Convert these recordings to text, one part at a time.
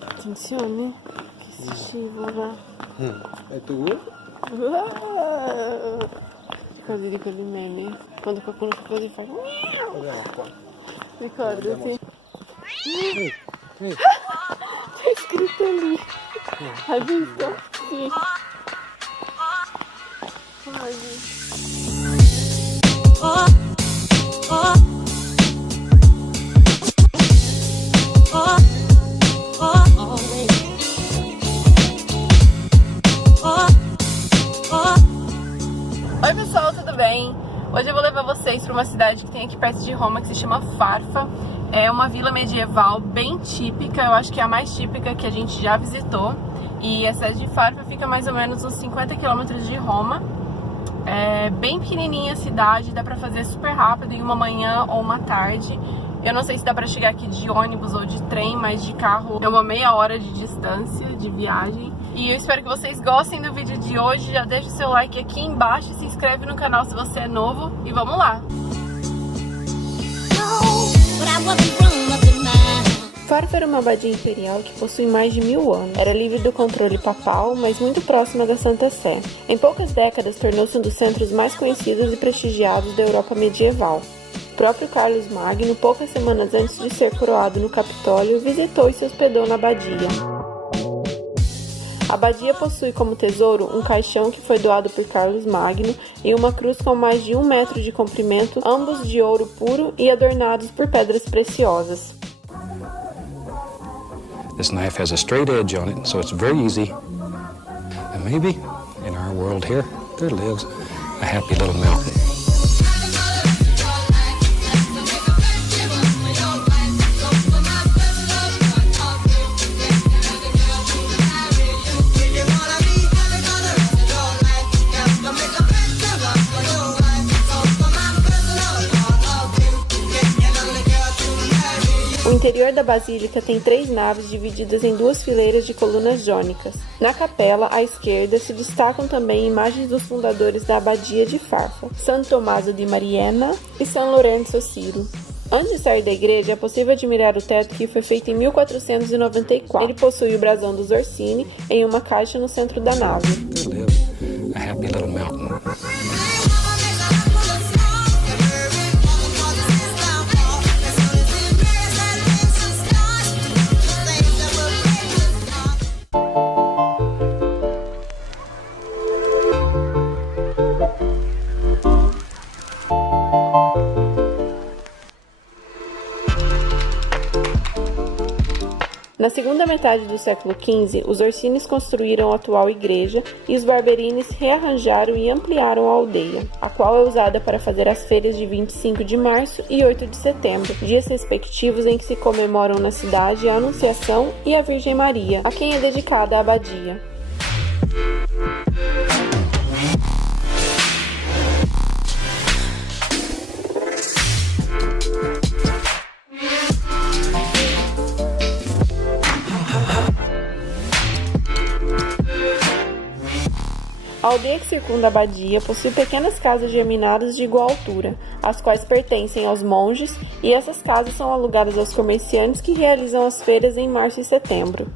Attenzione, che si scivola. È tu? Ricordi di quelli meme? Quando qualcuno fa così fa... Guardiamo qua. Ricordati. Ehi. C'è scritto lì. Hai visto? Sì. Hai visto? Oi pessoal, tudo bem? Hoje eu vou levar vocês para uma cidade que tem aqui perto de Roma, que se chama Farfa. É uma vila medieval bem típica, eu acho que é a mais típica que a gente já visitou. E a cidade de Farfa fica mais ou menos uns 50 quilômetros de Roma. É bem pequenininha a cidade, dá pra fazer super rápido em uma manhã ou uma tarde. Eu não sei se dá pra chegar aqui de ônibus ou de trem, mas de carro é uma meia hora de distância de viagem. E eu espero que vocês gostem do vídeo de hoje. Já deixa o seu like aqui embaixo, se inscreve no canal se você é novo e vamos lá! Farfa era uma abadia imperial que possui mais de 1000 anos. Era livre do controle papal, mas muito próxima da Santa Sé. Em poucas décadas, tornou-se um dos centros mais conhecidos e prestigiados da Europa medieval. O próprio Carlos Magno, poucas semanas antes de ser coroado no Capitólio, visitou e se hospedou na abadia. A abadia possui como tesouro um caixão que foi doado por Carlos Magno e uma cruz com mais de 1 metro de comprimento, ambos de ouro puro e adornados por pedras preciosas. This knife has a straight edge on it, so it's very easy. And maybe, in our world here, there lives a happy little mountain. O interior da basílica tem 3 naves divididas em 2 fileiras de colunas jônicas. Na capela, à esquerda, se destacam também imagens dos fundadores da abadia de Farfa, San Tommaso di Mariena e San Lorenzo Ciro. Antes de sair da igreja, é possível admirar o teto que foi feito em 1494. Ele possui o brasão dos Orsini em uma caixa no centro da nave. There lives a happy little mountain. Na segunda metade do século XV, os Orsini construíram a atual igreja e os Barberini rearranjaram e ampliaram a aldeia, a qual é usada para fazer as feiras de 25 de março e 8 de setembro, dias respectivos em que se comemoram na cidade a Anunciação e a Virgem Maria, a quem é dedicada a abadia. A aldeia que circunda a abadia possui pequenas casas geminadas de igual altura, as quais pertencem aos monges, e essas casas são alugadas aos comerciantes que realizam as feiras em março e setembro.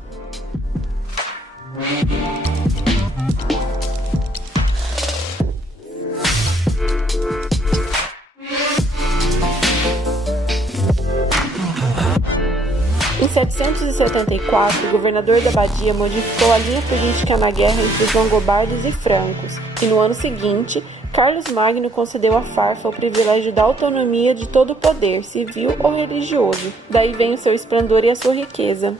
Em 774, o governador da abadia modificou a linha política na guerra entre os longobardos e francos, e no ano seguinte, Carlos Magno concedeu a Farfa o privilégio da autonomia de todo o poder, civil ou religioso. Daí vem o seu esplendor e a sua riqueza.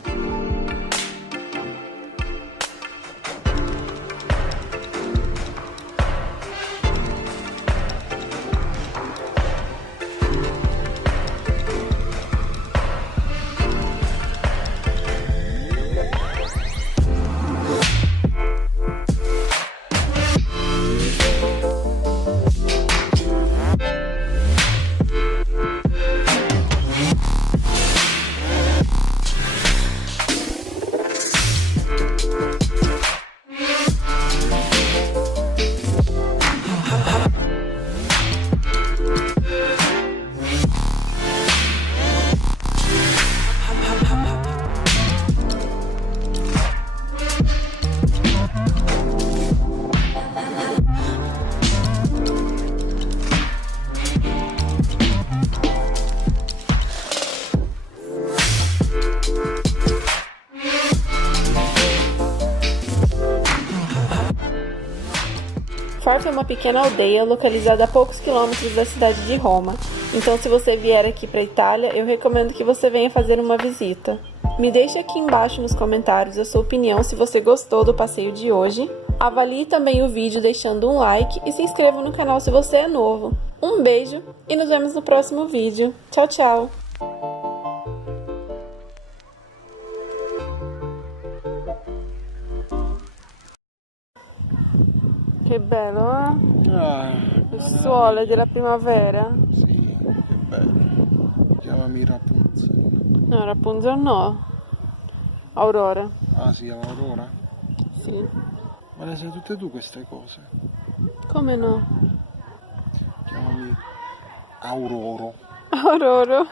Farfa é uma pequena aldeia localizada a poucos quilômetros da cidade de Roma. Então, se você vier aqui para a Itália, eu recomendo que você venha fazer uma visita. Me deixe aqui embaixo nos comentários a sua opinião se você gostou do passeio de hoje. Avalie também o vídeo deixando um like e se inscreva no canal se você é novo. Um beijo e nos vemos no próximo vídeo. Tchau, tchau! Che bello, eh? Ah, Il sole della primavera. sì, che bello. Chiamami Rapunzel. No, Rapunzel no. Aurora. Ah, si chiama Aurora? Sì. Ma le sai tutte tu queste cose? Come no? Chiamami Auroro. Aurora.